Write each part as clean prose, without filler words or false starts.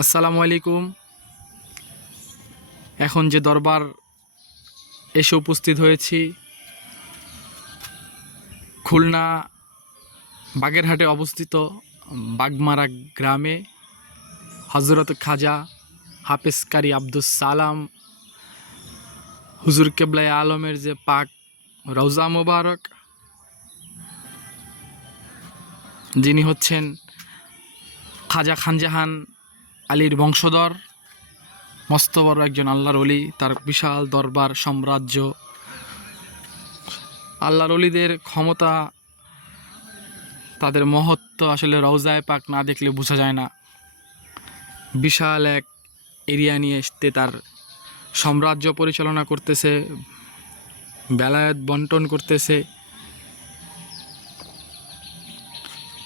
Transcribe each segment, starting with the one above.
আসসালামু আলাইকুম। এখন যে দরবার এসে উপস্থিত হয়েছি খুলনা বাগেরহাটে অবস্থিত বাগমারা গ্রামে হযরত খাজা হাফেজ কারি আব্দুস সালাম হুজুর কেবলায়ে আলমের যে পাক রওজা মোবারক, যিনি হচ্ছেন খাজা খানজাহান আলীর বংশধর, মস্ত বড় একজন আল্লাহর ওলি। তার বিশাল দরবার সাম্রাজ্য, আল্লাহর ওলিদের ক্ষমতা, তাদের মহত্ব আসলে রওজায়ে পাক না দেখলে বোঝা যায় না। বিশাল এক এরিয়া নিয়ে এসতে তার সাম্রাজ্য পরিচালনা করতেছে, বেলায়েত বন্টন করতেছে।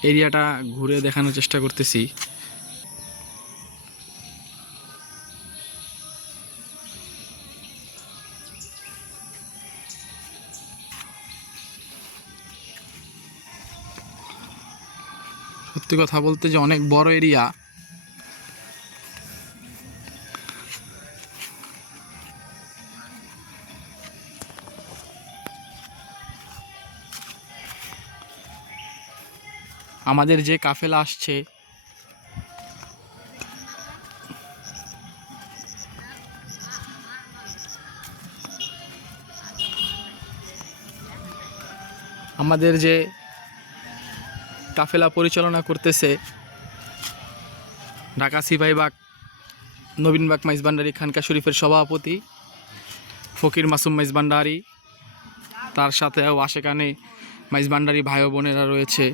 এরিয়াটা ঘুরে দেখানোর চেষ্টা করতেছি। সত্যি কথা বলতে যে অনেক বড় এরিয়া। আমাদের যে কাফেলা আসছে কাফেলা পরিচালনা করতেছে ঢাকা সিপাহীবাগ নবীনবাগ মাইজভান্ডারী খানকা শরীফের সভাপতি ফকির মাসুম মাইজভান্ডারী, তার সাথেও আশেকানে মাইজভান্ডারী ভাই ও বোনেরা রয়েছে।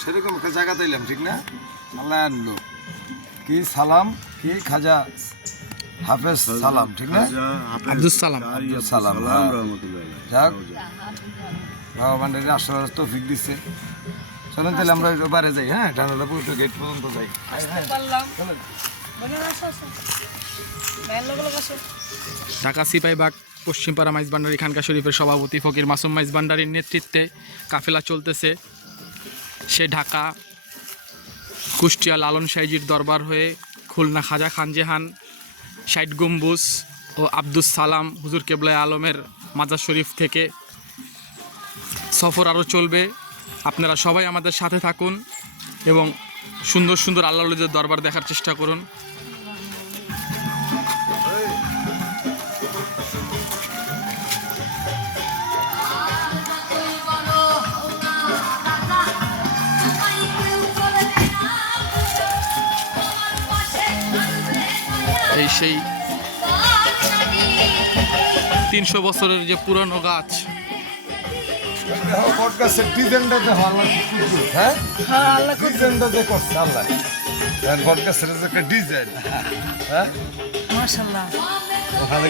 সেরকম একটা জায়গা তাইলাম, ঠিক না? আল্লাহ আনলো কি সালাম, কি খাজা হাফেজ সালাম, ঠিক না? আব্দুস সালাম সালাম যাক, ভগবানের আশীর্বাদ তৌফিক দিচ্ছে। চলেন তাহলে আমরা বাইরে যাই। হ্যাঁ, জানালা পুরো গেট পর্যন্ত যাই। ঢাকা সিপাহীবাগ পশ্চিমপাড়া মাইজভান্ডারী খানকা শরীফের সভাপতি ফকির মাসুম মাইজভান্ডারীর নেতৃত্বে কাফেলা চলতেছে। সে ঢাকা কুষ্টিয়া লালন সাইজির দরবার হয়ে খুলনা খাজা খানজাহান, ৬০ গম্বুজ ও আব্দুস সালাম হুজুর কেবলায়ে আলমের মাজার শরীফ থেকে সফর আরও চলবে। আপনারা সবাই আমাদের সাথে থাকুন এবং সুন্দর সুন্দর আল্লাহ ওলিদের দরবার দেখার চেষ্টা করুন। এই সেই ৩০০ বছরের যে পুরনো গাছ। ওখানে